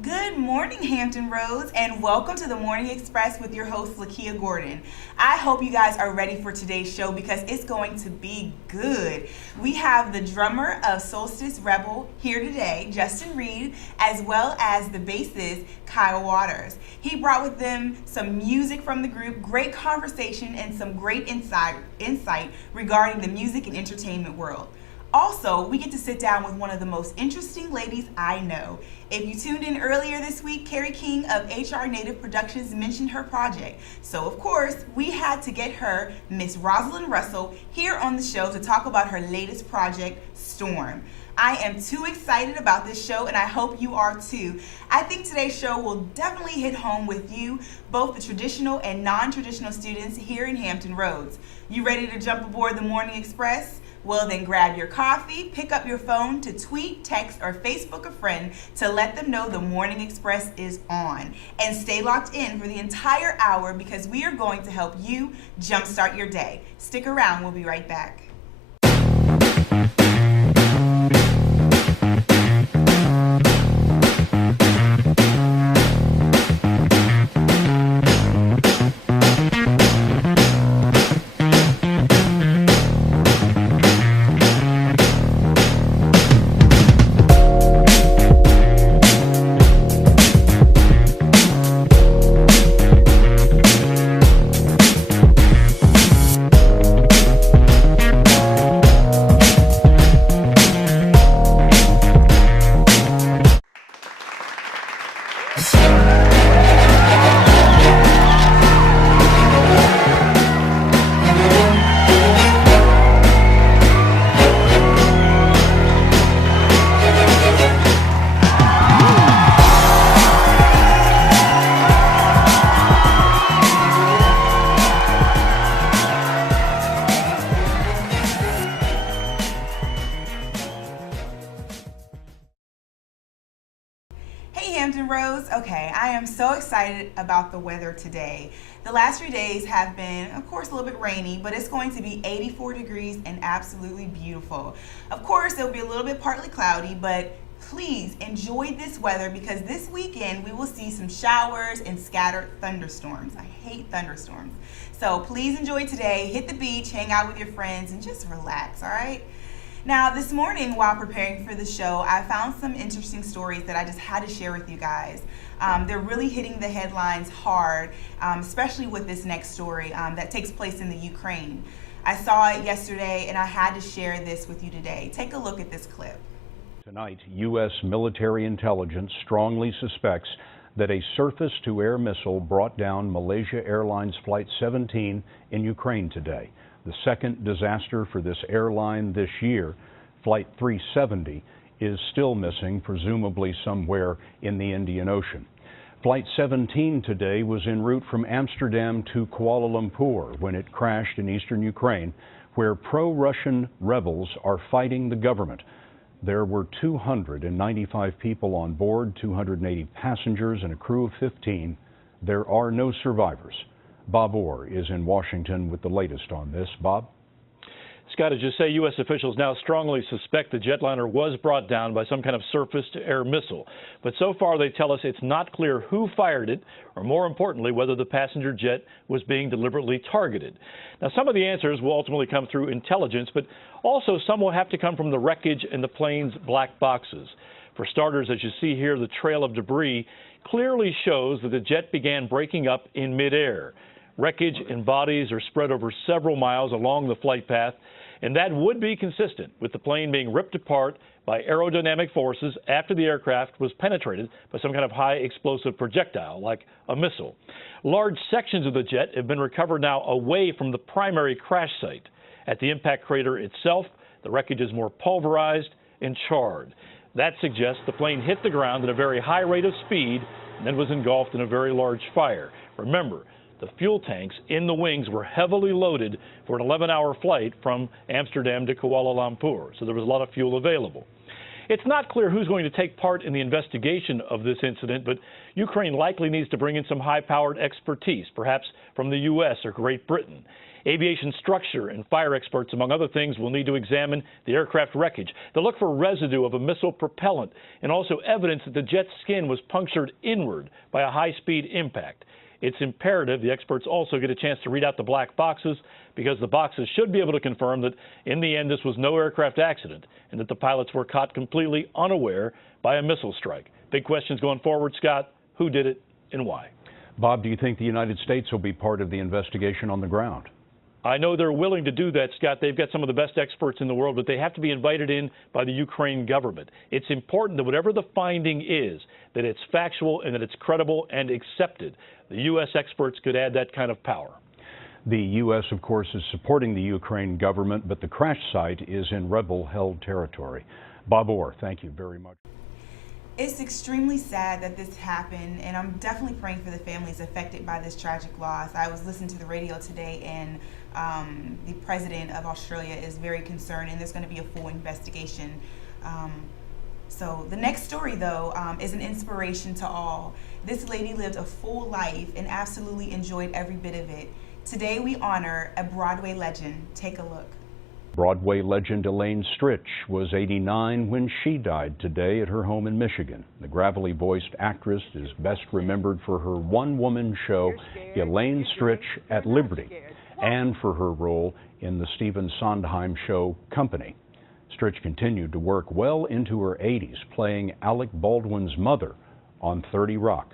Good morning, Hampton Roads, and welcome to the Morning Express with your host, Lakia Gordon. I hope you guys are ready for today's show because it's going to be good. We have the drummer of Soulstice Reb'l here today, Justin Reed, as well as the bassist, Kyle Waters. He brought with them some music from the group, great conversation, and some great insight regarding the music and entertainment world. Also, we get to sit down with one of the most interesting ladies I know. If you tuned in earlier this week, Carrie King of HR Native Productions mentioned her project. So, of course, we had to get her, Miss Rosalind Russel, here on the show to talk about her latest project, Storm. I am too excited about this show, and I hope you are too. I think today's show will definitely hit home with you, both the traditional and non-traditional students here in Hampton Roads. You ready to jump aboard the Morning Express? Well, then grab your coffee, pick up your phone to tweet, text, or Facebook a friend to let them know the Morning Express is on. And stay locked in for the entire hour because we are going to help you jumpstart your day. Stick around, we'll be right back. Okay, I am so excited about the weather today. The last 3 days have been, of course, a little bit rainy, but it's going to be 84 degrees and absolutely beautiful. Of course, it'll be a little bit partly cloudy, but please enjoy this weather because this weekend we will see some showers and scattered thunderstorms. I hate thunderstorms. So please enjoy today, hit the beach, hang out with your friends, and just relax, all right? Now, this morning, while preparing for the show, I found some interesting stories that I just had to share with you guys. They're really hitting the headlines hard, especially with this next story that takes place in the Ukraine. I saw it yesterday, and I had to share this with you today. Take a look at this clip. Tonight, U.S. military intelligence strongly suspects that a surface-to-air missile brought down Malaysia Airlines Flight 17 in Ukraine today. The second disaster for this airline this year. Flight 370 is still missing, presumably somewhere in the Indian Ocean. Flight 17 today was en route from Amsterdam to Kuala Lumpur when it crashed in eastern Ukraine, where pro-Russian rebels are fighting the government. There were 295 people on board, 280 passengers, and a crew of 15. There are no survivors. Bob Orr is in Washington with the latest on this. Bob? Scott, as you say, U.S. officials now strongly suspect the jetliner was brought down by some kind of surface-to-air missile. But so far, they tell us it's not clear who fired it, or more importantly, whether the passenger jet was being deliberately targeted. Now, some of the answers will ultimately come through intelligence, but also some will have to come from the wreckage and the plane's black boxes. For starters, as you see here, the trail of debris clearly shows that the jet began breaking up in midair. Wreckage and bodies are spread over several miles along the flight path, and that would be consistent with the plane being ripped apart by aerodynamic forces after the aircraft was penetrated by some kind of high explosive projectile, like a missile. Large sections of the jet have been recovered now away from the primary crash site. At the impact crater itself, the wreckage is more pulverized and charred. That suggests the plane hit the ground at a very high rate of speed and then was engulfed in a very large fire. Remember, the fuel tanks in the wings were heavily loaded for an 11-hour flight from Amsterdam to Kuala Lumpur, so there was a lot of fuel available. It's not clear who's going to take part in the investigation of this incident, but Ukraine likely needs to bring in some high-powered expertise, perhaps from the U.S. or Great Britain. Aviation structure and fire experts, among other things, will need to examine the aircraft wreckage. They'll look for residue of a missile propellant and also evidence that the jet's skin was punctured inward by a high-speed impact. It's imperative the experts also get a chance to read out the black boxes, because the boxes should be able to confirm that in the end this was no aircraft accident and that the pilots were caught completely unaware by a missile strike. Big questions going forward, Scott. Who did it and why? Bob, do you think the United States will be part of the investigation on the ground? I know they're willing to do that, Scott. They've got some of the best experts in the world, but they have to be invited in by the Ukraine government. It's important that whatever the finding is, that it's factual and that it's credible and accepted. The U.S. experts could add that kind of power. The U.S., of course, is supporting the Ukraine government, but the crash site is in rebel-held territory. Bob Orr, thank you very much. It's extremely sad that this happened, and I'm definitely praying for the families affected by this tragic loss. I was listening to the radio today, and the president of Australia is very concerned, and there's going to be a full investigation. So the next story, though, is an inspiration to all. This lady lived a full life and absolutely enjoyed every bit of it. Today we honor a Broadway legend. Take a look. Broadway legend Elaine Stritch was 89 when she died today at her home in Michigan. The gravelly-voiced actress is best remembered for her one-woman show, Elaine Stritch at Liberty, and for her role in the Stephen Sondheim show, Company. Stritch continued to work well into her 80s, playing Alec Baldwin's mother on 30 Rock.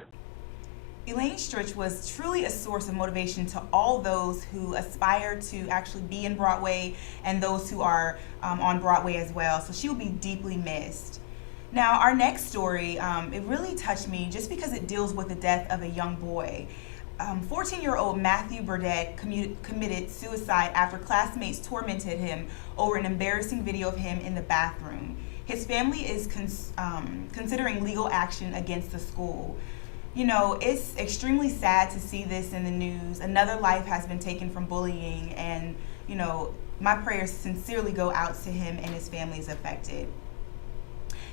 Elaine Stritch was truly a source of motivation to all those who aspire to actually be in Broadway and those who are on Broadway as well. So she will be deeply missed. Now, our next story, it really touched me just because it deals with the death of a young boy. 14-year-old Matthew Burdett committed suicide after classmates tormented him over an embarrassing video of him in the bathroom. His family is considering legal action against the school. You know, it's extremely sad to see this in the news. Another life has been taken from bullying, and, you know, my prayers sincerely go out to him and his families affected.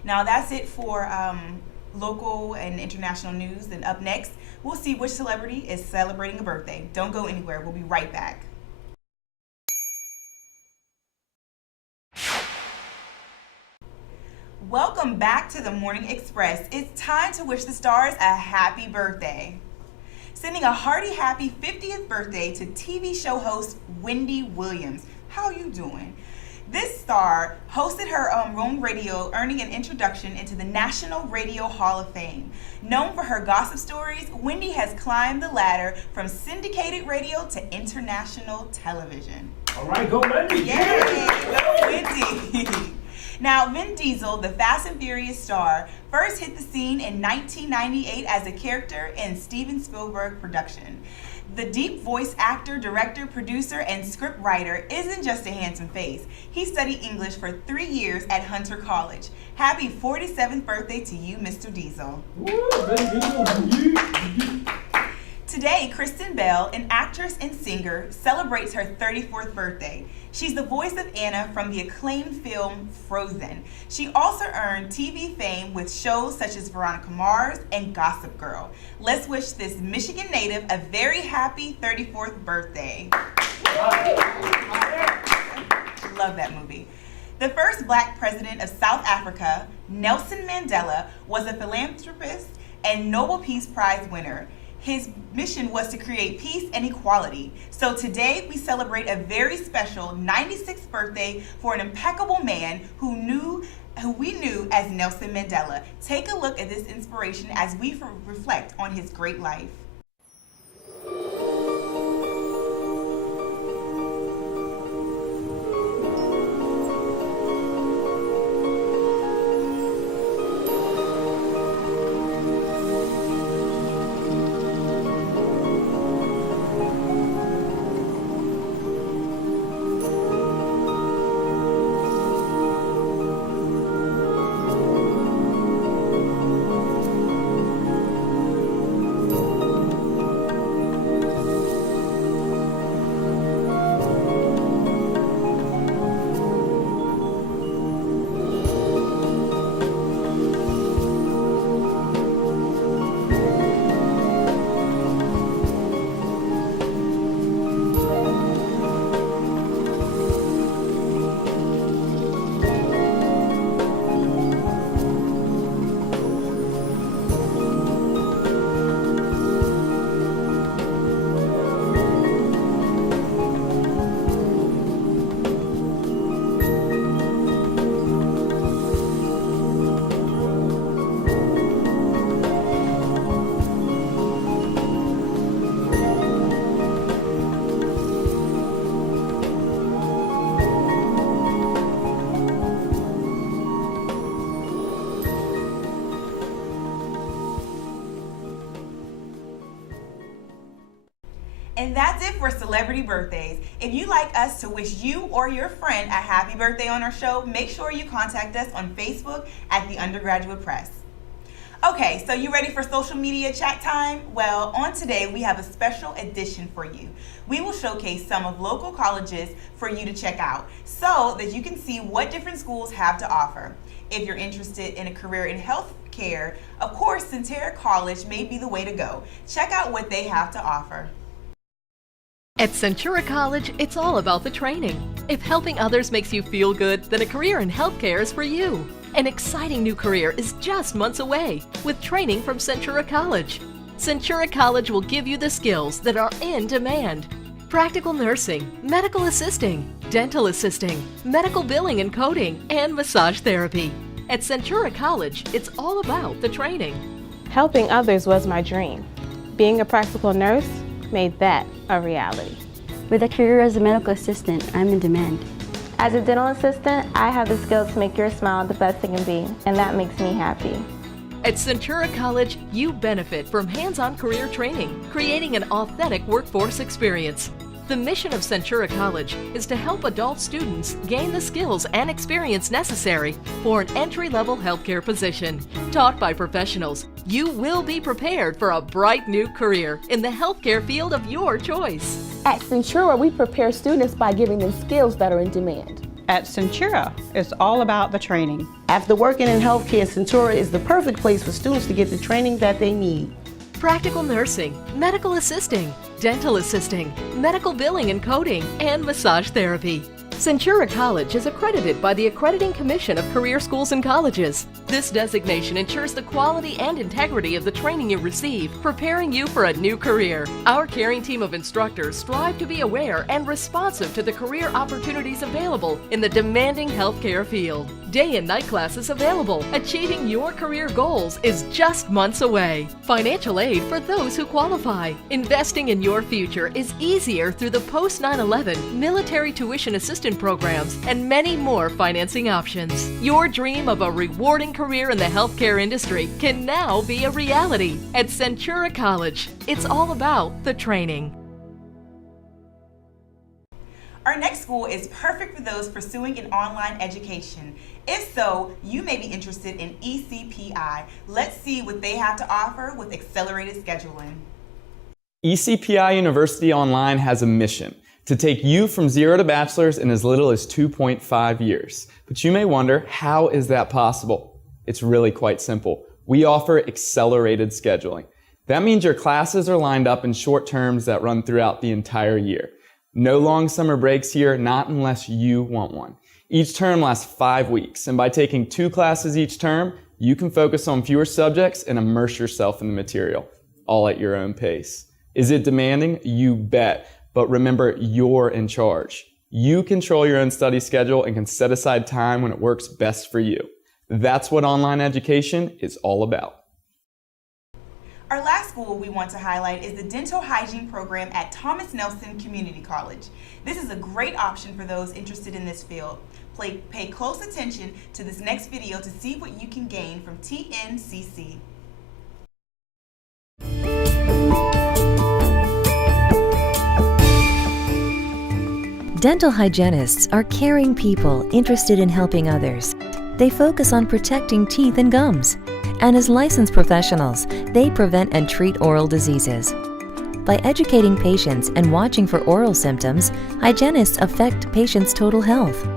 Now, that's it for local and international news. And up next, we'll see which celebrity is celebrating a birthday. Don't go anywhere. We'll be right back. Welcome back to the Morning Express. It's time to wish the stars a happy birthday. Sending a hearty happy 50th birthday to TV show host Wendy Williams. How are you doing? This star hosted her own radio, earning an introduction into the National Radio Hall of Fame. Known for her gossip stories, Wendy has climbed the ladder from syndicated radio to international television. All right, go Wendy! Yay! Go Wendy! Now, Vin Diesel, the Fast and Furious star, first hit the scene in 1998 as a character in Steven Spielberg production. The deep voice actor, director, producer, and script writer isn't just a handsome face. He studied English for 3 years at Hunter College. Happy 47th birthday to you, Mr. Diesel. Today, Kristen Bell, an actress and singer, celebrates her 34th birthday. She's the voice of Anna from the acclaimed film Frozen. She also earned TV fame with shows such as Veronica Mars and Gossip Girl. Let's wish this Michigan native a very happy 34th birthday. Love that movie. The first Black president of South Africa, Nelson Mandela, was a philanthropist and Nobel Peace Prize winner. His mission was to create peace and equality. So today we celebrate a very special 96th birthday for an impeccable man who we knew as Nelson Mandela. Take a look at this inspiration as we reflect on his great life. And that's it for celebrity birthdays. If you'd like us to wish you or your friend a happy birthday on our show, make sure you contact us on Facebook at The Undergraduate Press. Okay, so you ready for social media chat time? Well, on today we have a special edition for you. We will showcase some of local colleges for you to check out so that you can see what different schools have to offer. If you're interested in a career in healthcare, of course, Centura College may be the way to go. Check out what they have to offer. At Centura College, it's all about the training. If helping others makes you feel good, then a career in healthcare is for you. An exciting new career is just months away with training from Centura College. Centura College will give you the skills that are in demand. Practical nursing, medical assisting, dental assisting, medical billing and coding, and massage therapy. At Centura College, it's all about the training. Helping others was my dream. Being a practical nurse made that a reality. With a career as a medical assistant, I'm in demand. As a dental assistant, I have the skills to make your smile the best it can be, and that makes me happy. At Centura College, you benefit from hands-on career training, creating an authentic workforce experience. The mission of Centura College is to help adult students gain the skills and experience necessary for an entry-level healthcare position. Taught by professionals, you will be prepared for a bright new career in the healthcare field of your choice. At Centura, we prepare students by giving them skills that are in demand. At Centura, it's all about the training. After working in healthcare, Centura is the perfect place for students to get the training that they need. Practical nursing, medical assisting, dental assisting, medical billing and coding, and massage therapy. Centura College is accredited by the Accrediting Commission of Career Schools and Colleges. This designation ensures the quality and integrity of the training you receive, preparing you for a new career. Our caring team of instructors strive to be aware and responsive to the career opportunities available in the demanding healthcare field. Day and night classes available. Achieving your career goals is just months away. Financial aid for those who qualify. Investing in your future is easier through the post 9/11 military tuition assistance programs and many more financing options. Your dream of a rewarding career in the healthcare industry can now be a reality at Centura College. It's all about the training. Our next school is perfect for those pursuing an online education. If so, you may be interested in ECPI. Let's see what they have to offer with accelerated scheduling. ECPI University Online has a mission to take you from 0 to bachelor's in as little as 2.5 years. But you may wonder, how is that possible? It's really quite simple. We offer accelerated scheduling. That means your classes are lined up in short terms that run throughout the entire year. No long summer breaks here, not unless you want one. Each term lasts 5 weeks, and by taking 2 classes each term, you can focus on fewer subjects and immerse yourself in the material, all at your own pace. Is it demanding? You bet. But remember, you're in charge. You control your own study schedule and can set aside time when it works best for you. That's what online education is all about. Our last school we want to highlight is the Dental Hygiene Program at Thomas Nelson Community College. This is a great option for those interested in this field. Pay close attention to this next video to see what you can gain from TNCC. Dental hygienists are caring people interested in helping others. They focus on protecting teeth and gums. And as licensed professionals, they prevent and treat oral diseases. By educating patients and watching for oral symptoms, hygienists affect patients' total health.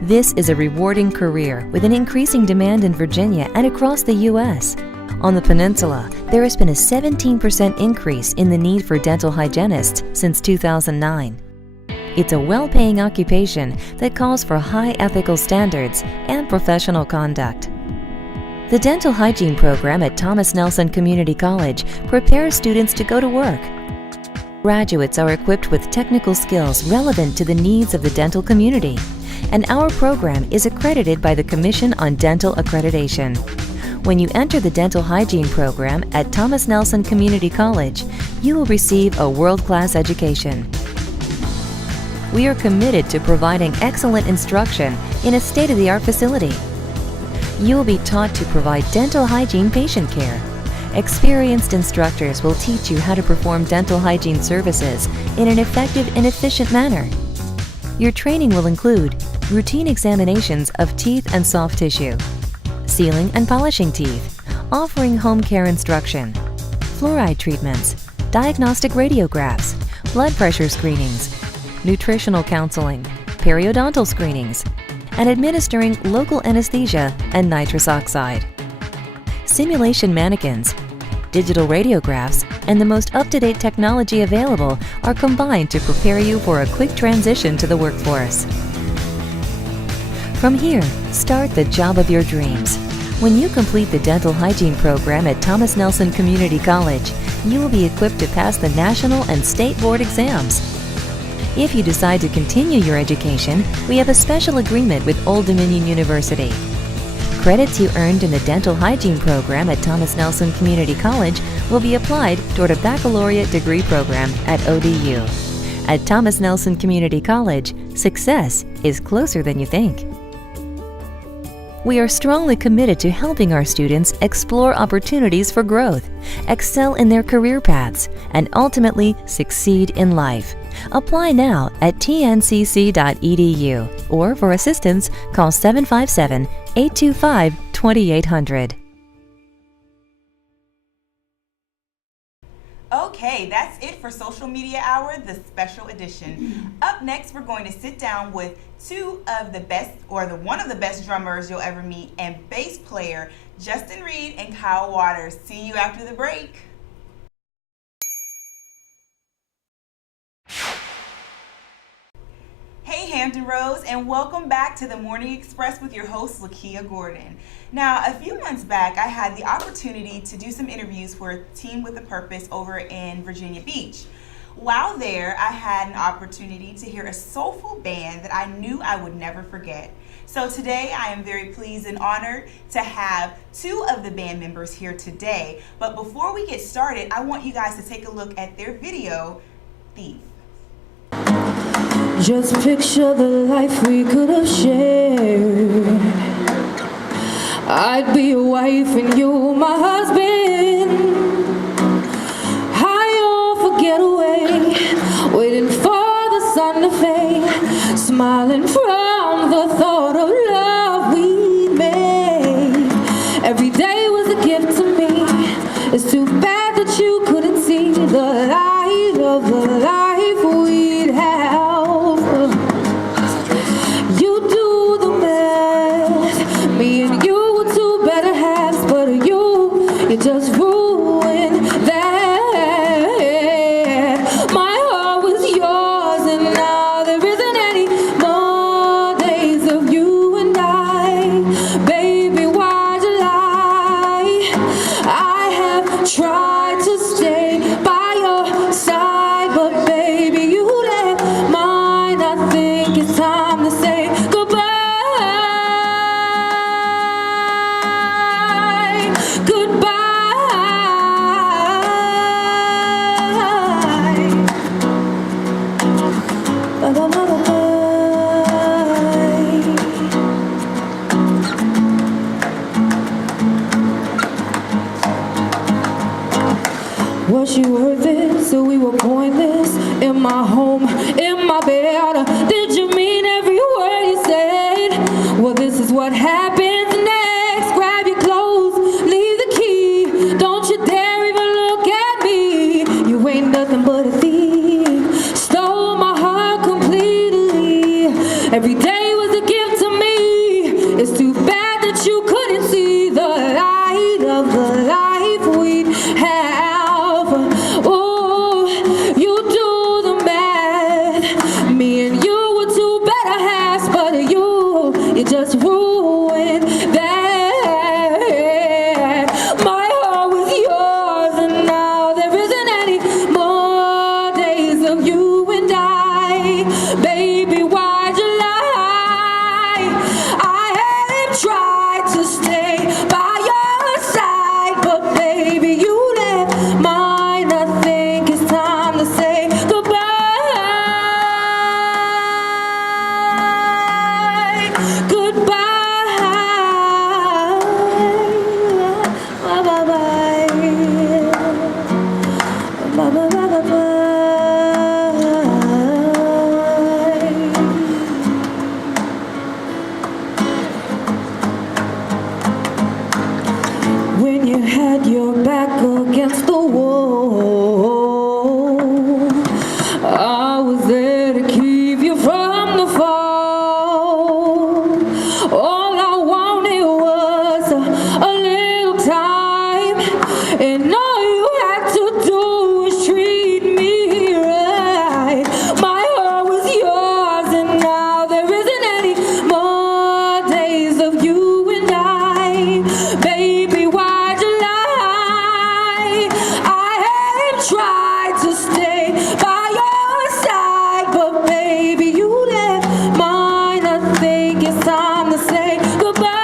This is a rewarding career with an increasing demand in Virginia and across the U.S. On the peninsula, there has been a 17% increase in the need for dental hygienists since 2009. It's a well-paying occupation that calls for high ethical standards and professional conduct. The Dental Hygiene Program at Thomas Nelson Community College prepares students to go to work. Graduates are equipped with technical skills relevant to the needs of the dental community, and our program is accredited by the Commission on Dental Accreditation. When you enter the Dental Hygiene Program at Thomas Nelson Community College, you will receive a world-class education. We are committed to providing excellent instruction in a state-of-the-art facility. You will be taught to provide dental hygiene patient care, Experienced instructors will teach you how to perform dental hygiene services in an effective and efficient manner. Your training will include routine examinations of teeth and soft tissue, sealing and polishing teeth, offering home care instruction, fluoride treatments, diagnostic radiographs, blood pressure screenings, nutritional counseling, periodontal screenings, and administering local anesthesia and nitrous oxide. Simulation mannequins, digital radiographs, and the most up-to-date technology available are combined to prepare you for a quick transition to the workforce. From here, start the job of your dreams. When you complete the dental hygiene program at Thomas Nelson Community College, you will be equipped to pass the national and state board exams. If you decide to continue your education, we have a special agreement with Old Dominion University. Credits you earned in the dental hygiene program at Thomas Nelson Community College will be applied toward a baccalaureate degree program at ODU. At Thomas Nelson Community College, success is closer than you think. We are strongly committed to helping our students explore opportunities for growth, excel in their career paths, and ultimately succeed in life. Apply now at tncc.edu or for assistance, call 757-825-2800. Okay, that's it for Social Media Hour, the special edition. Up next, we're going to sit down with one of the best drummers you'll ever meet, and bass player Justin Reed and Kyle Waters. See you after the break. Hey Hampton Roads, and welcome back to the Morning Express with your host Lakia Gordon. Now, a few months back, I had the opportunity to do some interviews for Team with a Purpose over in Virginia Beach. While there, I had an opportunity to hear a soulful band that I knew I would never forget. So today, I am very pleased and honored to have two of the band members here today. But before we get started, I want you guys to take a look at their video, Thief. Just picture the life we could have shared. I'd be your wife and you my husband. High off a getaway, waiting for the sun to fade, smiling from the thought of love we made. Every day was a gift to me. It's too bad that you couldn't see the light of the life we'd have. You do the math, me and you were two better halves, but you just ruined that. My heart was yours, and now there isn't any more days of you and I. Baby, why'd you lie? I have tried to stay by your side, but baby, you left mine. I think it's time to say goodbye. Goodbye. Bye-bye. Was she worth it? So we were pointless in my home, in my bed. Did you mean every word you said? Well, this is what happens next. Grab your clothes, leave the key. Don't you dare even look at me. You ain't nothing but a thief. Stole my heart completely. Every day was a gift to me. It's too bad that you couldn't see the light of the life we'd have. Oh, you do the math. Me and you were two better halves, but you just ruined that. My heart was yours, and now there isn't any more days of you and I. Baby, why'd you lie? I have tried to stay by your side, but baby, you left mine. I think it's time to say goodbye. Goodbye. Bye-bye. your back against the wall. I was there to keep you from the fall. All I wanted was a little time, and all you had to do was treat me right. My heart was yours, and now there isn't any more days of you and I. Baby, why'd you lie? I have tried to stay by your side, but baby, you left mine. I think it's time to say goodbye.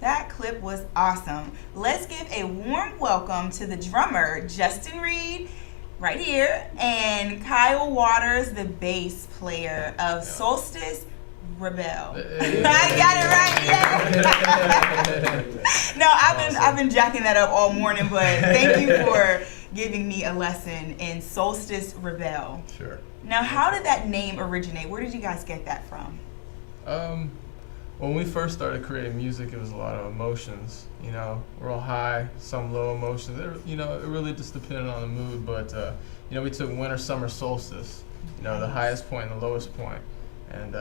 That clip was awesome. Let's give a warm welcome to the drummer, Justin Reed, right here, and Kyle Waters, the bass player of Soulstice Reb'l. I got it right. Yeah. No, I've been jacking that up all morning, but thank you for giving me a lesson in Soulstice Reb'l. Sure. Now, how did that name originate? Where did you guys get that from? When we first started creating music, it was a lot of emotions, you know, real high, some low emotions. It really just depended on the mood, but, we took winter, summer, solstice, the highest point and the lowest point. And,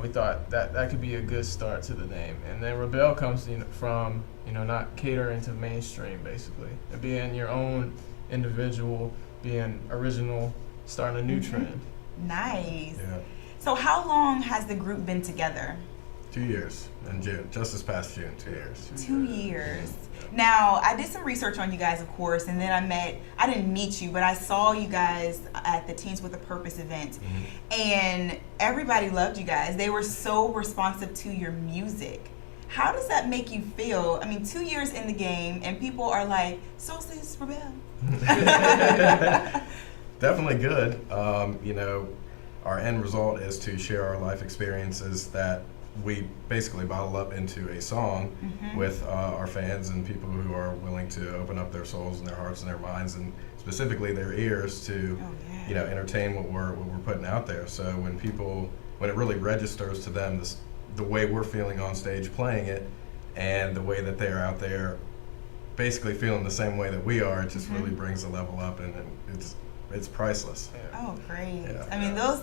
we thought that could be a good start to the name. And then Reb'l comes from, not catering to mainstream, basically. And being your own individual, being original, starting a new trend. Nice. Yeah. So how long has the group been together? 2 years in June, just this past June, 2 years. 2 years. Now, I did some research on you guys, of course, and then I didn't meet you, but I saw you guys at the Teens with a Purpose event, and everybody loved you guys. They were so responsive to your music. How does that make you feel? I mean, 2 years in the game, and people are like, Soulstice Reb'l. Definitely good. Our end result is to share our life experiences that we basically bottle up into a song with our fans and people who are willing to open up their souls and their hearts and their minds and specifically their ears to entertain what we're putting out there. So when it really registers to them the way we're feeling on stage playing it and the way that they're out there basically feeling the same way that we are, it just really brings the level up, and it's priceless. Oh, great. Yeah. I mean, the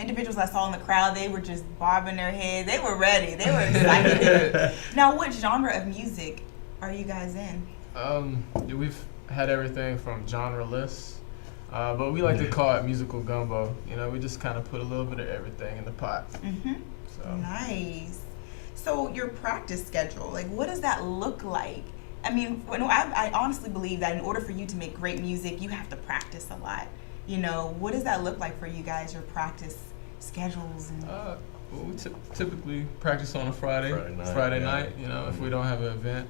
individuals I saw in the crowd, they were just bobbing their heads. They were ready. They were excited. Now, what genre of music are you guys in? We've had everything from genre-less, but we like to call it musical gumbo. We just kind of put a little bit of everything in the pot. So. Nice. So your practice schedule, what does that look like? I mean, I honestly believe that in order for you to make great music, you have to practice a lot. What does that look like for you guys, your practice schedules? We typically practice on a Friday night, if we don't have an event.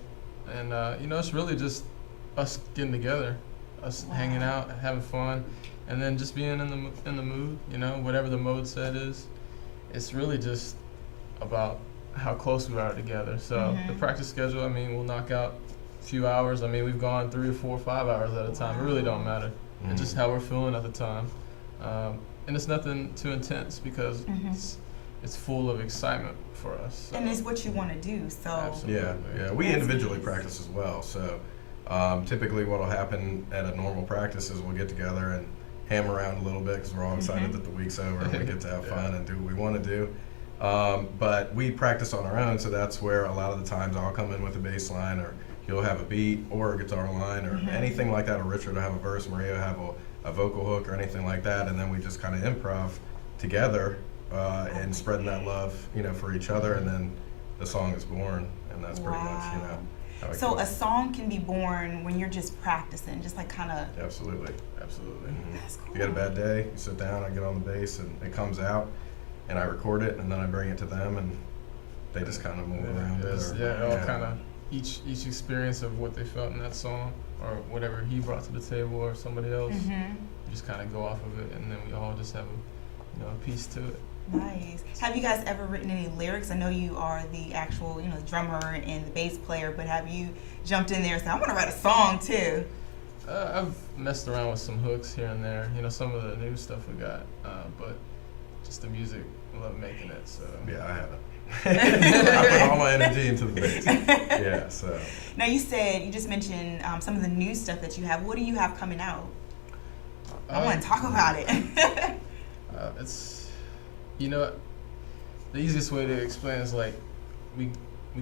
And, it's really just us getting together, us hanging out, having fun, and then just being in the mood, whatever the mode set is. It's really just about how close we are together. So the practice schedule, we'll knock out a few hours. We've gone 3 or 4 or 5 hours at a time. It really don't matter. It's just how we're feeling at the time. And it's nothing too intense because it's full of excitement for us. So. And it's what you want to do, so. Absolutely. Yeah. We individually practice as well. So typically what will happen at a normal practice is we'll get together and hammer around a little bit because we're all excited that the week's over and we get to have fun and do what we want to do. But we practice on our own, so that's where a lot of the times I'll come in with a bass line, or he'll have a beat or a guitar line or anything like that, or Richard will have a verse, Maria will have a vocal hook or anything like that, and then we just kind of improv together and spreading that love, for each other, and then the song is born, and that's pretty much, how it So goes. a song can be born when you're just practicing, just kind of. Absolutely. That's cool. If you got a bad day, you sit down, I get on the bass, and it comes out, and I record it, and then I bring it to them, and they just kind of move around it. It all kind of each experience of what they felt in that song, or whatever he brought to the table, or somebody else. just kind of go off of it, and then we all just have a piece to it. Nice. Have you guys ever written any lyrics? I know you are the actual, drummer and the bass player, but have you jumped in there and said, I want to write a song too? I've messed around with some hooks here and there, some of the new stuff we got, but just the music, I love making it, so. Yeah, I haven't. I put all my energy into the bass. Yeah, so. Now you just mentioned some of the new stuff that you have. What do you have coming out? I want to talk about it. It's, the easiest way to explain is like we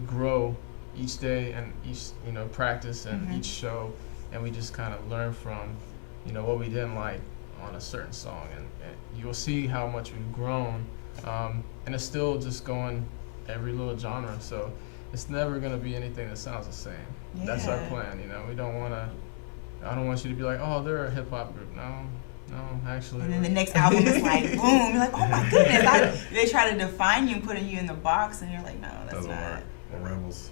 grow each day and each practice and each show, and we just kind of learn from what we didn't like on a certain song, and you'll see how much we've grown, and it's still just going every little genre, so it's never going to be anything that sounds the same. Yeah. That's our plan. We don't want to, I don't want you to be like, oh, they're a hip-hop group. No, actually. And then the next album is like, boom, you're like, oh my goodness. They try to define you and putting you in the box, and you're like, no, that's doesn't not. Work. Well, Rebels,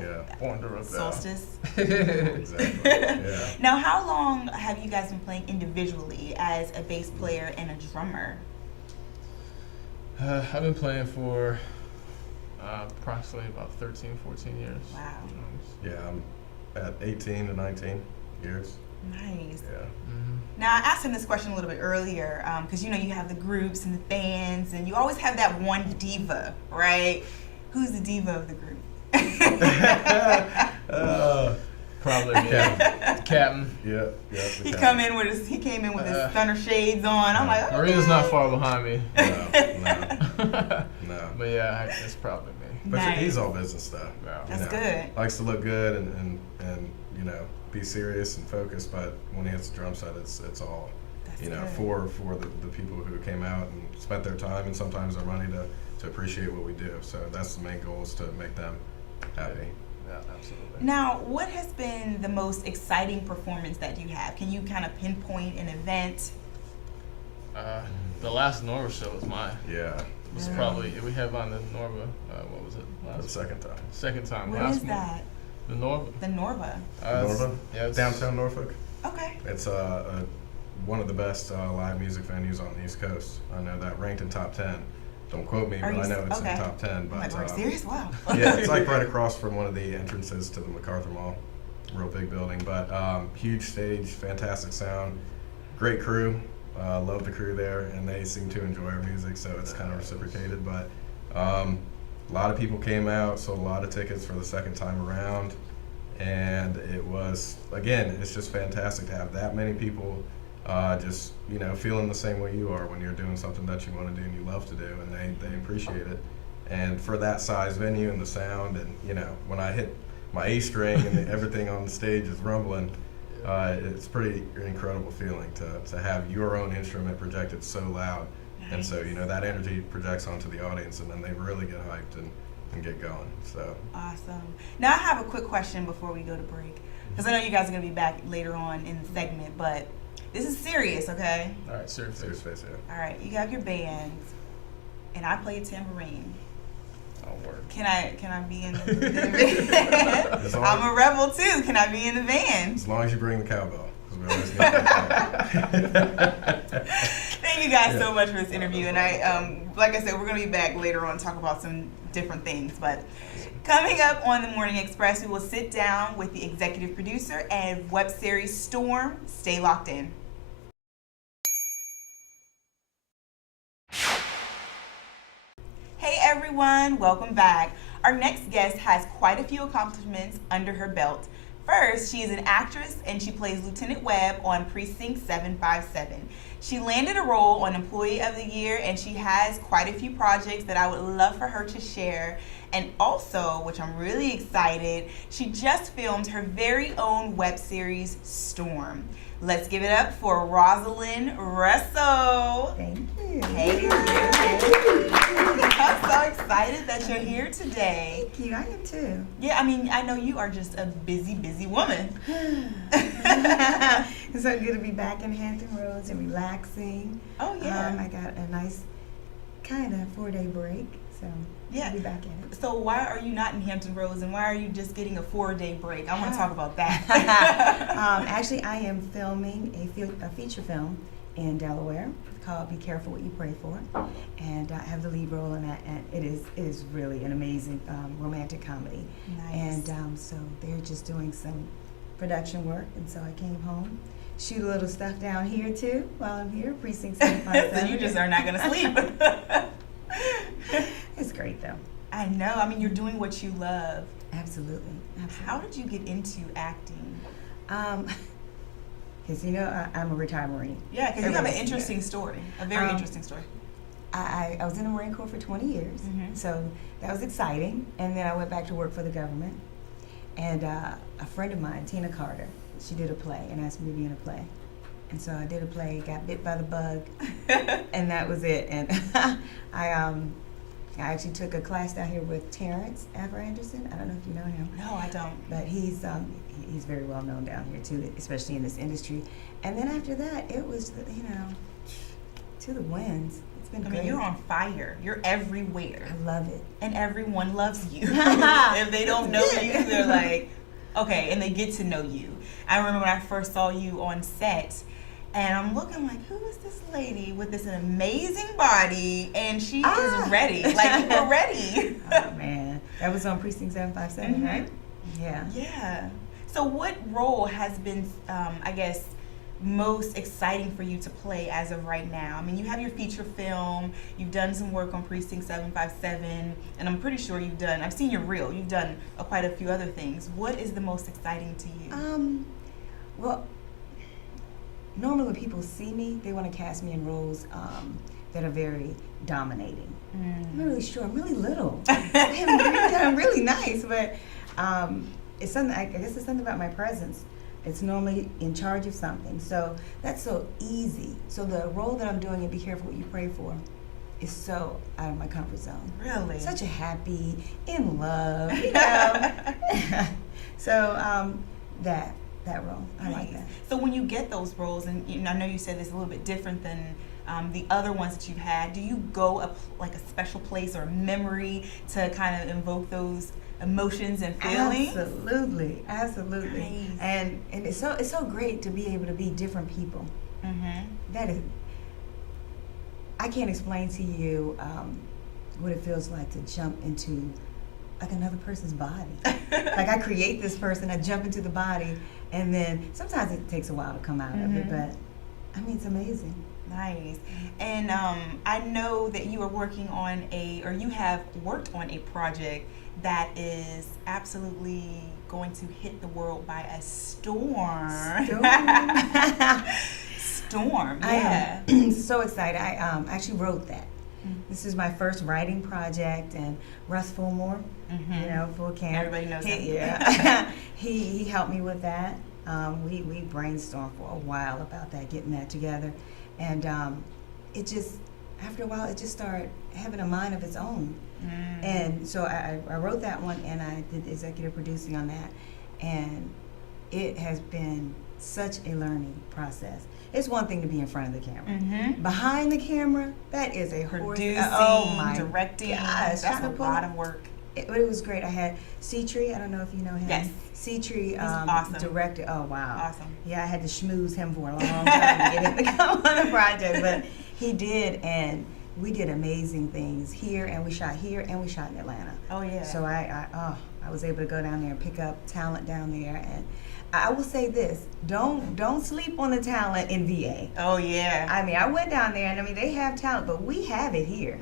yeah. Born to Rebel. Soulstice. Exactly, yeah. Now, how long have you guys been playing individually as a bass player and a drummer? I've been playing for approximately about 13, 14 years. Wow. Yeah, I'm at 18 to 19 years. Nice. Yeah. Now, I asked him this question a little bit earlier because, you have the groups and the bands, and you always have that one diva, right? Who's the diva of the group? Probably Captain. Yeah. He came in with his stunner shades on. I'm like, Marina's not far behind me. No. But yeah, it's probably me. But nice. he's all business stuff. That's good. Likes to look good and be serious and focused, but when he hits the drum set, it's all for the people who came out and spent their time and sometimes their money to appreciate what we do. So that's the main goal, is to make them happy. Yeah, absolutely. Now, what has been the most exciting performance that you have? Can you kind of pinpoint an event? The last Norva show was mine. Yeah. It was probably, we headlined the Norva, what was it? The second time. Second time. Where is that? The Norva. The Norva. Norva? Yeah, it's downtown Norfolk. Okay. It's one of the best live music venues on the East Coast. I know that ranked in top 10. Don't quote me, but I know it's in top 10. But, I'm like, serious? Wow. Yeah, it's like right across from one of the entrances to the MacArthur Mall. Real big building, but huge stage, fantastic sound, great crew. Love the crew there, and they seem to enjoy our music, so it's kind of reciprocated. But a lot of people came out, sold a lot of tickets for the second time around, and it was, again, it's just fantastic to have that many people just feeling the same way you are when you're doing something that you want to do and you love to do, and they appreciate it. And for that size venue and the sound, and when I hit my A string and everything on the stage is rumbling, it's pretty incredible feeling to have your own instrument projected so loud. Nice. And so that energy projects onto the audience, and then they really get hyped and get going. So awesome. Now I have a quick question before we go to break, because I know you guys are going to be back later on in the segment, but this is serious, okay? All right, serious face, yeah. All right, you have your bands, and I play tambourine. Oh, word. Can I be in the band? I'm a rebel too. Can I be in the band? As long as you bring the cowbell. We always need that. Thank you guys so much for this interview, and like I said, we're going to be back later on to talk about some different things. But coming up on the Morning Express, we will sit down with the executive producer and web series Storm. Stay locked in. Hey everyone, welcome back. Our next guest has quite a few accomplishments under her belt. First, she is an actress and she plays Lieutenant Webb on Precinct 757. She landed a role on Employee of the Year, and she has quite a few projects that I would love for her to share. And also, which I'm really excited, she just filmed her very own web series, Storm. Let's give it up for Rosalind Russel. Thank you. Hey, I'm so excited that you're here today. Thank you. I am too. Yeah, I mean, I know you are just a busy, busy woman. It's so good to be back in Hampton Roads and relaxing. Oh, yeah. I got a nice kind of 4-day break, So yeah, I'll be back in it. So why are you not in Hampton Roads, and why are you just getting a 4-day break? I want to talk about that. Actually, I am filming a feature film in Delaware called "Be Careful What You Pray For," and I have the lead role in that. And it is really an amazing romantic comedy. Nice. And so they're just doing some production work, and so I came home. Shoot a little stuff down here too while I'm here, Precinct 757. So you just are not going to sleep. It's great though. I know. I mean, you're doing what you love. Absolutely. How did you get into acting? Because I'm a retired Marine. Yeah, because you have an interesting story, a very interesting story. I was in the Marine Corps for 20 years, so that was exciting. And then I went back to work for the government. And a friend of mine, Tina Carter, she did a play and asked me to be in a play. And so I did a play, got bit by the bug, and that was it. And I actually took a class down here with Terrence Anderson. I don't know if you know him. No, I don't. But he's very well known down here too, especially in this industry. And then after that, it was, to the winds. It's been great. I mean, you're on fire. You're everywhere. I love it. And everyone loves you. If they don't know you, they're like, okay, and they get to know you. I remember when I first saw you on set, and I'm looking like, who is this lady with this amazing body? And she is ready. Like, you were ready. Oh, man. That was on Precinct 757, right? Yeah. Yeah. So what role has been, I guess, most exciting for you to play as of right now? I mean, you have your feature film, you've done some work on Precinct 757, and I'm pretty sure I've seen your reel, you've done quite a few other things. What is the most exciting to you? Well, normally when people see me, they want to cast me in roles that are very dominating. I'm not really sure. I'm really little. I'm really nice, but it's something. I guess it's something about my presence. It's normally in charge of something, so that's so easy. So the role that I'm doing in Be Careful What You Pray For is so out of my comfort zone. Really? Such a happy, in love, So that role, I like that. So when you get those roles, and I know you said it's a little bit different than the other ones that you've had, do you go like a special place or memory to kind of invoke those emotions and feelings? Absolutely. Nice. And it's so great to be able to be different people. That is, I can't explain to you what it feels like to jump into like another person's body. Like I create this person, I jump into the body, and then sometimes it takes a while to come out of it, but I mean, it's amazing. Nice. And I know that you are working on you have worked on a project that is absolutely going to hit the world by a storm. Storm, yeah. I am so excited. I actually wrote that. This is my first writing project, and Russ Fullmore, Full Camp. Everybody knows him. Yeah. he helped me with that. We brainstormed for a while about that, getting that together. And it just, after a while, it just started having a mind of its own. And so I wrote that one, and I did executive producing on that. And it has been such a learning process. It's one thing to be in front of the camera. Behind the camera, that is a producing, directing. Gosh, that's a lot of work. It was great. I had C-Tree, I don't know if you know him. Yes. C-Tree awesome. directed. Oh, wow. Awesome. Yeah, I had to schmooze him for a long time to get him to come on the project, but he did, and we did amazing things here, and we shot here, and we shot in Atlanta. Oh, yeah. So I was able to go down there and pick up talent down there, and I will say this, don't sleep on the talent in VA. Oh, yeah. I mean, I went down there, and I mean, they have talent, but we have it here.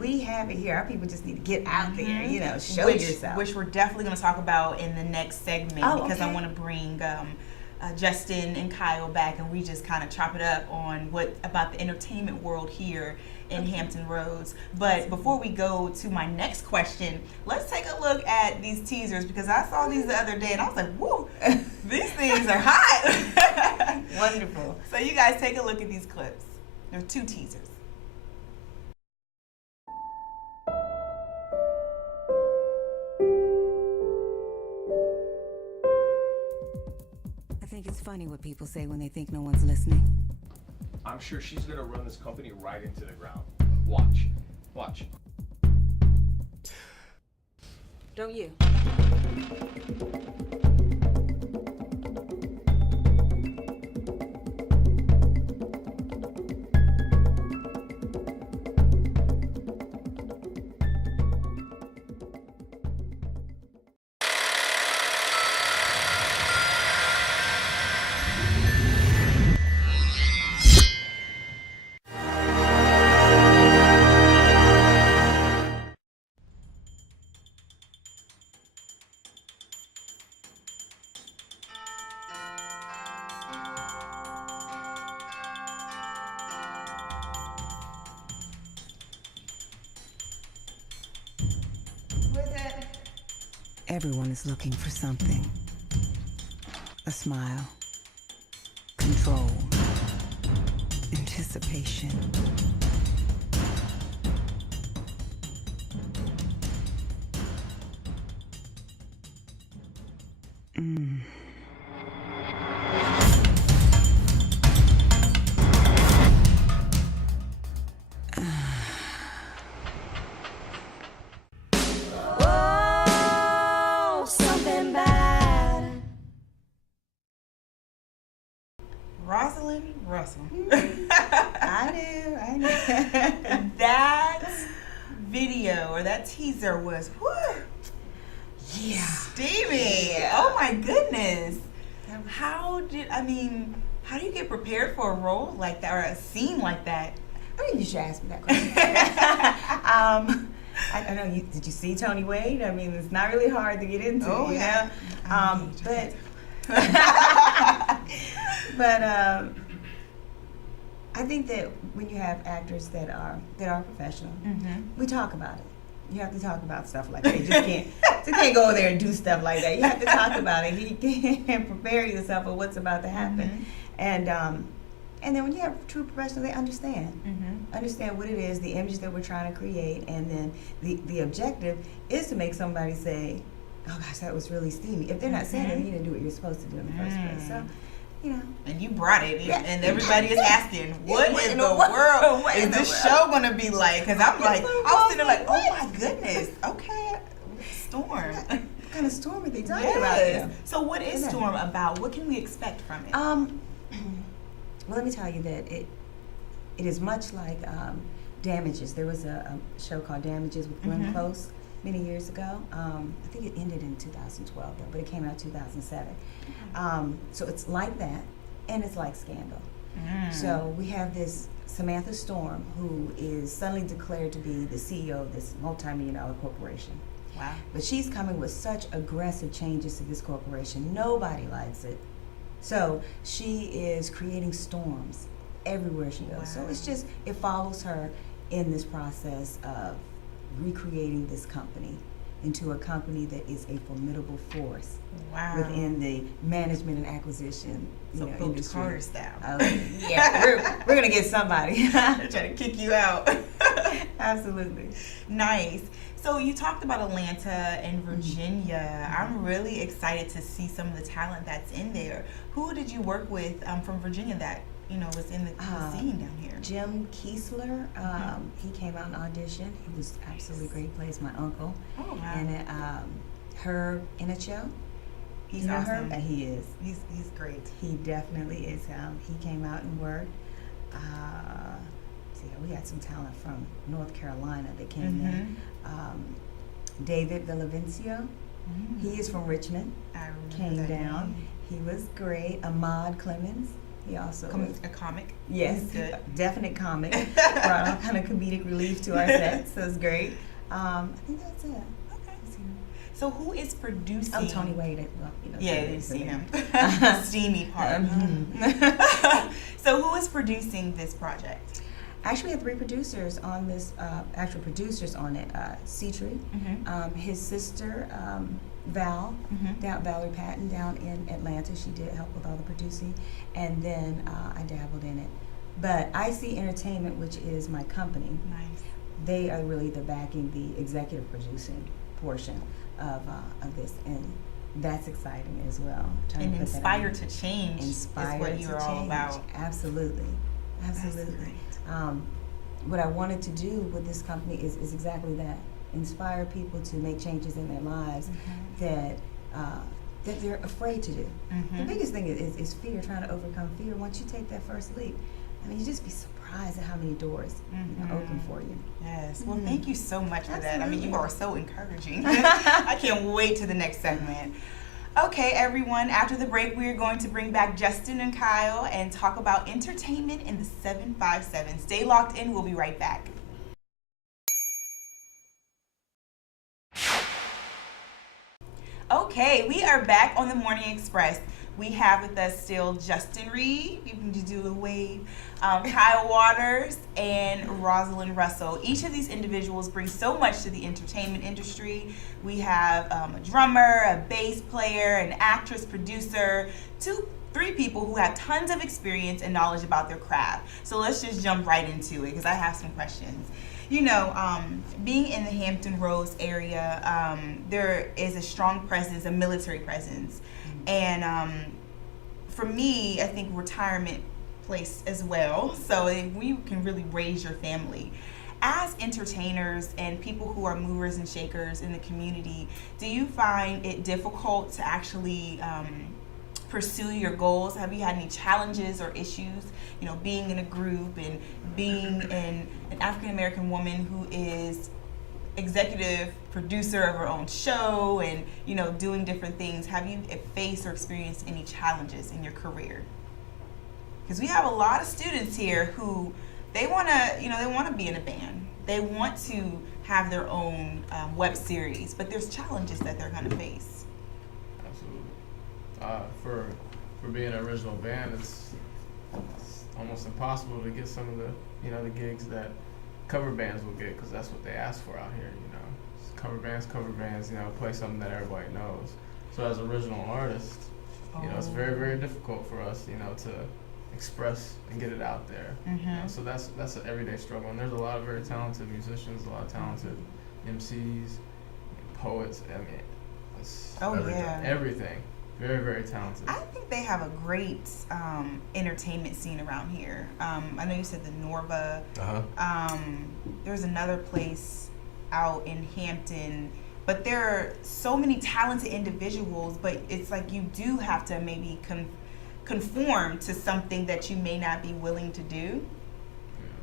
We have it here. Our people just need to get out there, show yourself. Which we're definitely going to talk about in the next segment, because I want to bring Justin and Kyle back, and we just kind of chop it up on about the entertainment world here in Hampton Roads. But before we go to my next question, let's take a look at these teasers, because I saw these the other day and I was like, whoa, these things are hot. Wonderful. So you guys take a look at these clips. There are 2 teasers. I think it's funny what people say when they think no one's listening. I'm sure she's gonna run this company right into the ground. Watch. Don't you? Everyone is looking for something. A smile, control, anticipation. Rosalind Russel. I knew. That video or that teaser was, whew, Yeah. steamy. Yeah. Oh my goodness. How do you get prepared for a role like that or a scene like that? I mean, you should ask me that question. I know did you see Tony Wade? I mean, it's not really hard to get into, Oh, you yeah. know? But I think that when you have actors that are professional, we talk about it. You have to talk about stuff like that. You just can't go there and do stuff like that. You have to talk about it. You can prepare yourself for what's about to happen. And then when you have true professionals, they understand what it is, the image that we're trying to create, and then the objective is to make somebody say, "Oh gosh, that was really steamy." If they're not saying it, you didn't do what you're supposed to do in the first place. So, you know. And you brought it, Yeah. and everybody is asking, what in the world is this show going to be like? Because I'm like, I was sitting there like, oh my goodness, okay, Storm. What kind of storm are they talking about? Yes. So what is Storm about? What can we expect from it? Well, let me tell you that it is much like Damages. There was a show called Damages with Glenn Close many years ago. I think it ended in 2012 though, but it came out 2007. So it's like that, and it's like Scandal. So we have this Samantha Storm who is suddenly declared to be the CEO of this multi-million-dollar corporation. Wow. But she's coming with such aggressive changes to this corporation. Nobody likes it. So she is creating storms everywhere she goes. So it's just, it follows her in this process of recreating this company into a company that is a formidable force within the management and acquisition industry. Carter style. Yeah, we're gonna get somebody. They're trying to kick you out. Absolutely. Nice. So you talked about Atlanta and Virginia. I'm really excited to see some of the talent that's in there. Who did you work with from Virginia that was in the scene down here? Jim Kiesler. He came out and auditioned. He was absolutely great. He plays my uncle. Oh wow. And Herb Inicho. He's awesome. Herb? He is. He's great. He definitely is. He came out and worked. We had some talent from North Carolina that came in. David Villavicencio. He is from Richmond. I came remember that down. name. He was great. Ahmad Clemens. He also was a comic. Yes, good. Definite comic. Brought all kind of comedic relief to our set, so it's great. I think that's it. Okay. So who is producing? Oh, Tony Wade. Yeah, you see him. Steamy part. So who is producing this project? Actually, we have 3 producers on this. Actual producers on it. Cetri, his sister Valerie Patton down in Atlanta. She did help with all the producing, and then I dabbled in it. But IC Entertainment, which is my company, they are really the backing, the executive producing portion of this, and that's exciting as well. And Inspired to Change is what you're all about. Absolutely. What I wanted to do with this company is exactly that. inspire people to make changes in their lives that they're afraid to do. The biggest thing is fear, trying to overcome fear. Once you take that first leap, I mean, you just be surprised at how many doors open for you. Yes. Well, thank you so much for that. I mean, you are so encouraging. I can't wait to the next segment. Okay, everyone, after the break, we're going to bring back Justin and Kyle and talk about entertainment in the 757. Stay locked in. We'll be right back. Okay, we are back on the Morning Express. We have with us still Justin Reed, you can just do a little wave, Kyle Waters, and Rosalind Russel. Each of these individuals bring so much to the entertainment industry. We have a drummer, a bass player, an actress, producer, three people who have tons of experience and knowledge about their craft. So let's just jump right into it because I have some questions. You know, being in the Hampton Roads area, there is a strong presence, a military presence. And for me, I think retirement place as well. So we can really raise your family. As entertainers and people who are movers and shakers in the community, do you find it difficult to actually pursue your goals? Have you had any challenges or issues, you know, being in a group and being an African-American woman who is executive producer of her own show and, you know, doing different things? Have you faced or experienced any challenges in your career? Because we have a lot of students here who they want to, you know, they want to be in a band. They want to have their own web series, but there's challenges that they're going to face. Absolutely. For being an original band, it's almost impossible to get some of the, you know, the gigs that cover bands will get, because that's what they ask for out here, you know. Cover bands, you know, play something that everybody knows. So as original artists, you know, it's very, very difficult for us, you know, to express and get it out there. You know, so that's an everyday struggle. And there's a lot of very talented musicians, a lot of talented MCs, poets. I mean, it's everything. Very, very talented. I think they have a great entertainment scene around here. I know you said the Norva. There's another place out in Hampton, but there are so many talented individuals, but it's like you do have to maybe conform to something that you may not be willing to do.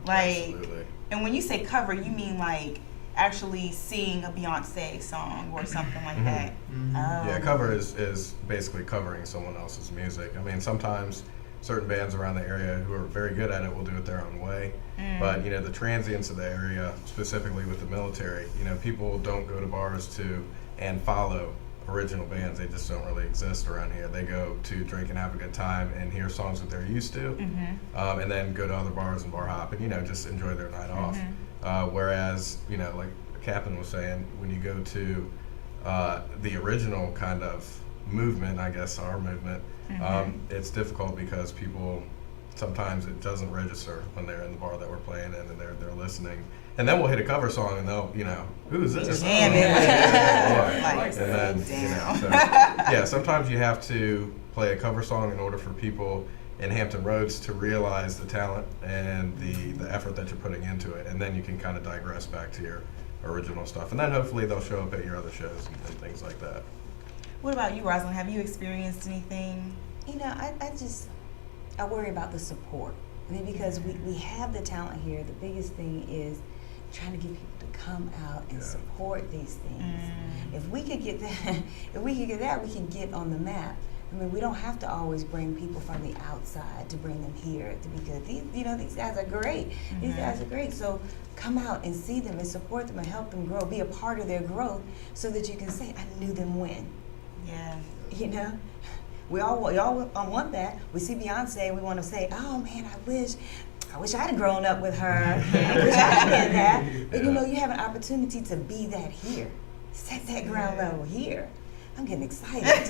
Like, absolutely. And when you say cover, you mean like actually sing a Beyonce song or something like that. Yeah, cover is basically covering someone else's music. I mean, sometimes certain bands around the area who are very good at it will do it their own way. But, you know, the transients of the area, specifically with the military, you know, people don't go to bars and follow original bands. They just don't really exist around here. They go to drink and have a good time and hear songs that they're used to, and then go to other bars and bar hop and, you know, just enjoy their night off. Whereas, you know, like Captain was saying, when you go to the original kind of movement, I guess our movement, it's difficult because people, sometimes it doesn't register when they're in the bar that we're playing in and they're listening. And then we'll hit a cover song and they'll, you know, who's this? And then, you know, so, yeah, sometimes you have to play a cover song in order for people in Hampton Roads to realize the talent and the effort that you're putting into it, and then you can kind of digress back to your original stuff, and then hopefully they'll show up at your other shows and things like that. What about you, Rosalind? Have you experienced anything? You know, I worry about the support. I mean, because we have the talent here. The biggest thing is trying to get people to come out and support these things. If we could get that, we can get on the map. I mean, we don't have to always bring people from the outside to bring them here to be good. These guys are great. These guys are great. So come out and see them and support them and help them grow. Be a part of their growth so that you can say, I knew them when. Yeah. You know? We all want that. We see Beyonce, we want to say, oh man, I wish I'd have grown up with her. I wish I had that. But you know, you have an opportunity to be that here. Set that ground level here. I'm getting excited.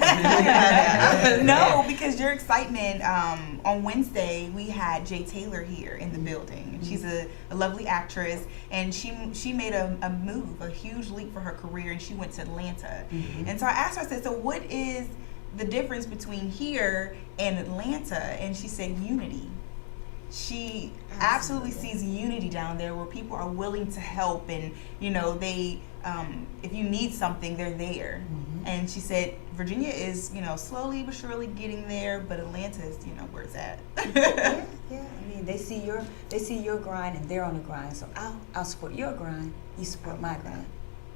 No, because your excitement, on Wednesday, we had Jay Taylor here in the building. She's a lovely actress, and she made a move, a huge leap for her career, and she went to Atlanta. And so I asked her, I said, so what is the difference between here and Atlanta? And she said unity. She absolutely sees unity down there where people are willing to help, and you know, they if you need something, they're there. And she said Virginia is, you know, slowly but surely getting there, but Atlanta is, you know, where it's at. Yeah. I mean, they see your grind, and they're on the grind. So I'll support your grind. You support my grind.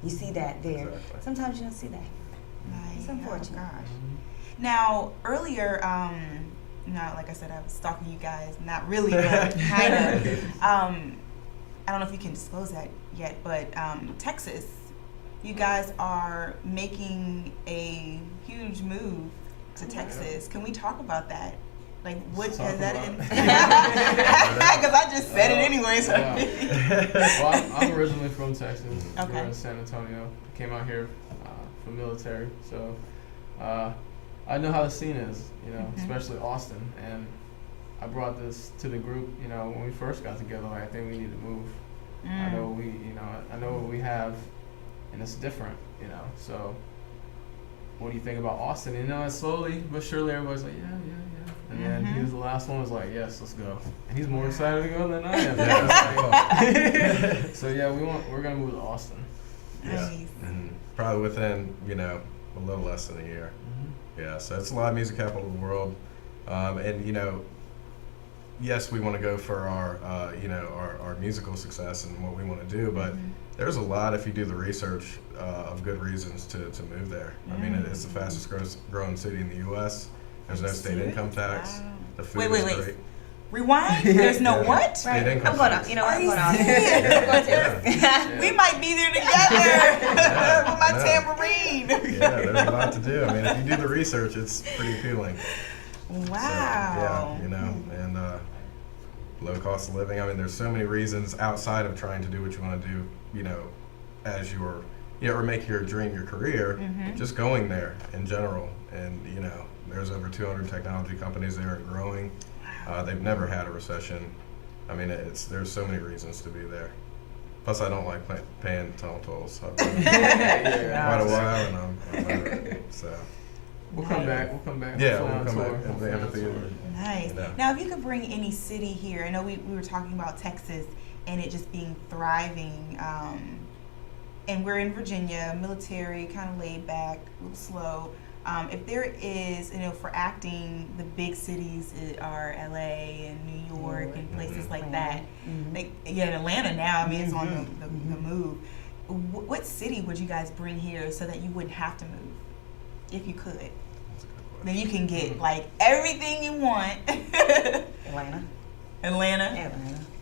You see that there. Exactly. Sometimes you don't see that. Nice. It's unfortunate. Oh, gosh. Now, earlier, you know, like I said, I was stalking you guys. Not really, but kind of. I don't know if you can disclose that yet, but Texas, you guys are making a huge move to Texas. Can we talk about that? Like, what is that in? Because I just said it anyway. So. Well, I'm originally from Texas. Okay. We're in San Antonio. I came out here for military, so I know how the scene is, you know, especially Austin. And I brought this to the group, you know, when we first got together. Like, I think we need to move. I know I know what we have, and it's different, you know. So, what do you think about Austin? You know, and slowly but surely, everybody's like, yeah. And then he was the last one. Was like, yes, let's go. And he's more excited to go than I am. So yeah, we're gonna move to Austin. Yeah, and probably within, you know, a little less than a year. Yeah, so it's a lot of music capital of the world, and you know, yes, we want to go for our, you know, our musical success and what we want to do, but there's a lot, if you do the research, of good reasons to move there. I mean, it's the fastest growing city in the U.S. There's no state income tax. The food is great. Rewind? There's no what? State income I'm going tax. to, you know what, I'm going on. We might be there together with my tambourine. Yeah, there's a lot to do. I mean, if you do the research, it's pretty appealing. Wow. So, yeah, you know, and low cost of living. I mean, there's so many reasons outside of trying to do what you want to do, you know, as your, you know, or make your dream your career, just going there in general. And, you know, there's over 200 technology companies there and growing. They've never had a recession. I mean, there's so many reasons to be there. Plus, I don't like paying tunnel tolls. I've been quite a while, and I'm over it. So. We'll come back. We'll come back. Yeah, we'll come back at the amphitheater. Nice. You know. Now, if you could bring any city here, I know we were talking about Texas and it just being thriving. And we're in Virginia, military, kind of laid back, a little slow. If there is, you know, for acting, the big cities are LA and New York and places like that. Like, yeah, Atlanta now, I mean, it's on the move. What city would you guys bring here so that you wouldn't have to move, if you could? Then you can get, like, everything you want. Atlanta.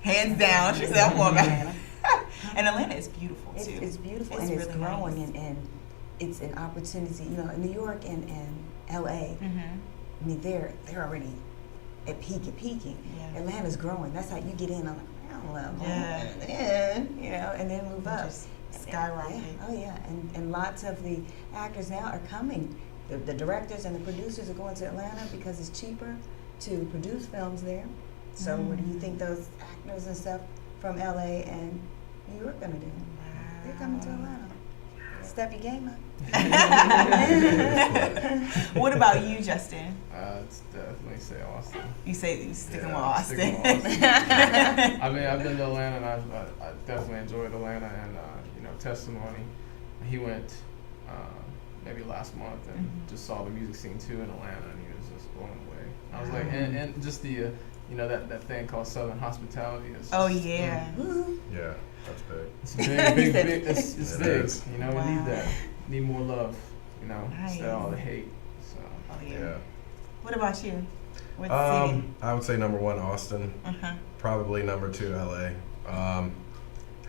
Hands down. She said, I'm going back. And Atlanta is beautiful, too. It's beautiful, it's and really it's growing, nice. and it's an opportunity. You know, in New York and LA, I mean, they're already at peaking. Yeah. Atlanta's growing. That's how you get in on the ground level. Yeah. You know, and then move up. Just skyrocket. Yeah. Oh yeah, and lots of the actors now are coming. The directors and the producers are going to Atlanta because it's cheaper to produce films there. So what do you think those actors and stuff from LA and New York gonna do? They're coming to Atlanta. Step your game up. What about you, Justin? It's definitely say Austin. You say you're sticking with Austin. I mean, I've been to Atlanta, and I definitely enjoyed Atlanta. And you know, Testimony, he went maybe last month and just saw the music scene too in Atlanta, and he was just blown away. I was like, and just the you know, that thing called Southern Hospitality is. Oh yeah. Yeah, that's big. It's big. It's big. You know, we need that. Need more love. You know, instead of all the hate. So. Oh yeah. What about you? What city? I would say number 1, Austin. Probably number 2, LA.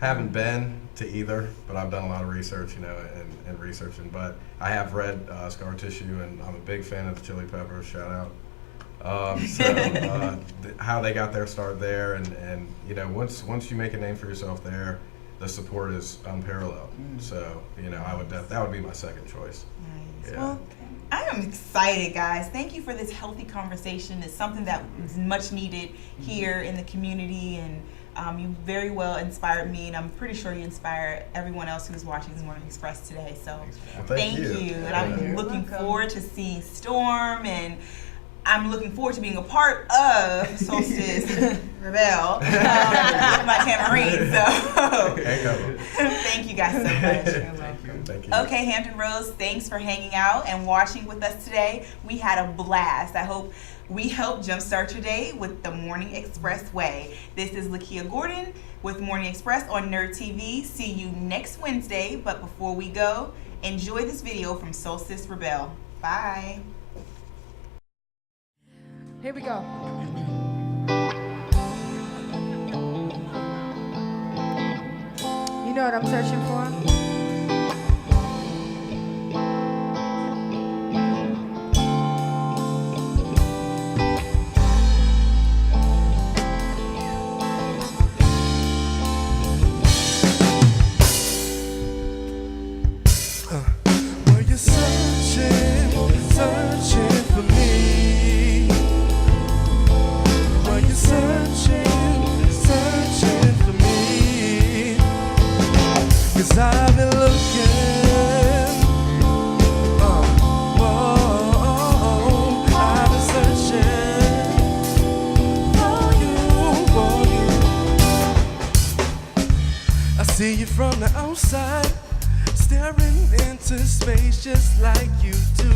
Haven't been to either, but I've done a lot of research, you know, and researching. But I have read Scar Tissue, and I'm a big fan of the Chili Peppers. Shout out. How they got their start there, and you know, once you make a name for yourself there, the support is unparalleled. So you know, that would be my second choice. Nice. Yeah. Well, I am excited, guys. Thank you for this healthy conversation. It's something that is much needed here in the community, and you very well inspired me, and I'm pretty sure you inspire everyone else who's watching this Morning Express today. So thank you. And I'm looking forward to seeing Storm, and I'm looking forward to being a part of Soulstice Reb'l with my tambourine. So thank you. you guys so much. Thank you. Okay, Hampton Roads, thanks for hanging out and watching with us today. We had a blast. I hope we helped jumpstart your day with the Morning Express way. This is Lakia Gordon with Morning Express on Nerd TV. See you next Wednesday, but before we go, enjoy this video from Soulstice Reb'l. Bye. Here we go. You know what I'm searching for? Were you searching for me? Were you searching for me? 'Cause I've been looking, I've been searching for you. I see you from the outside, staring into space just like you do.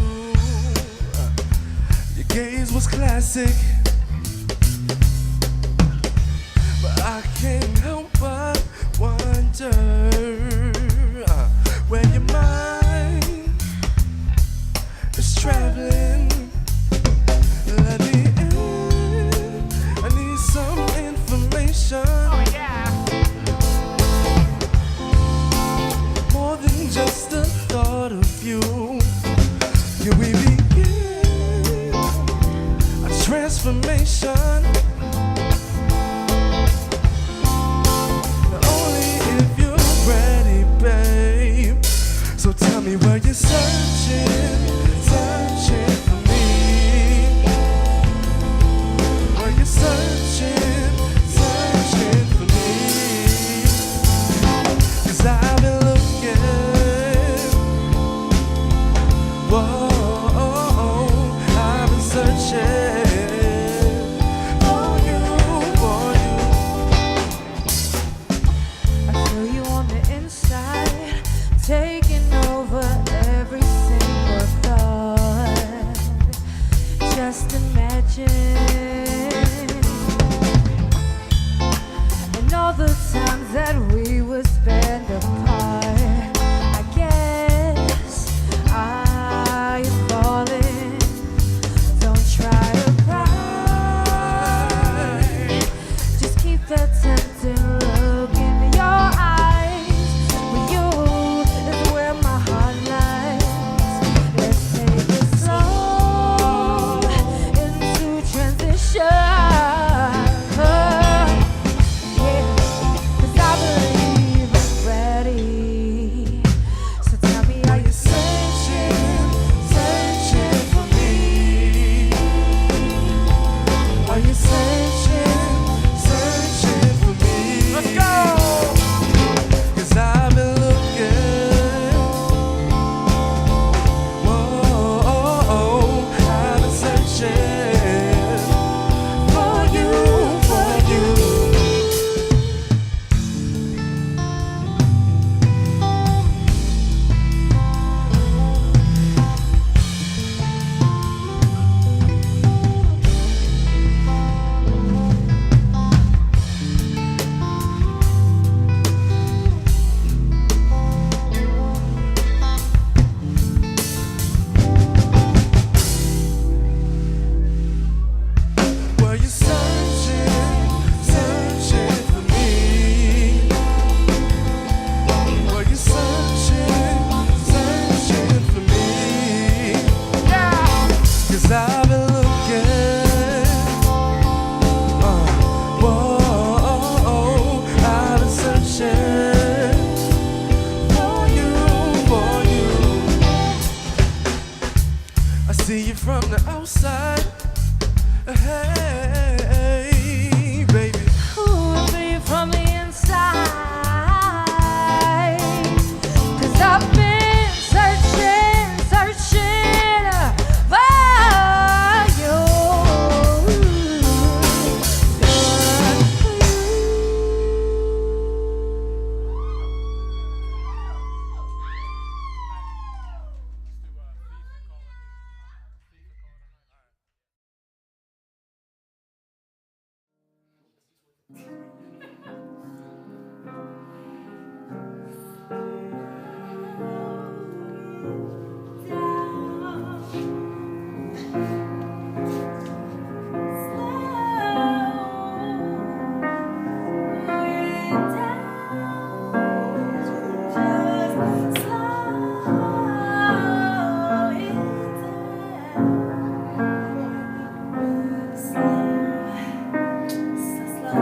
Your gaze was classic, but I can't help but wonder where your mind is traveling. Let me in, I need some information. Oh yeah. More than just the thought of you. Can we begin a transformation? Only if you're ready, babe. So tell me, were you searching for me? Were you searching for me? 'Cause I've been looking, I've been searching for you. I feel you on the inside, taking over every single thought. Just imagine, and all the times that we would spend apart. I guess I am falling. Don't try to cry, just keep that tempting look in your eyes. With you is where my heart lies. Let's take it slow into transition. Yeah, 'cause I believe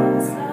close.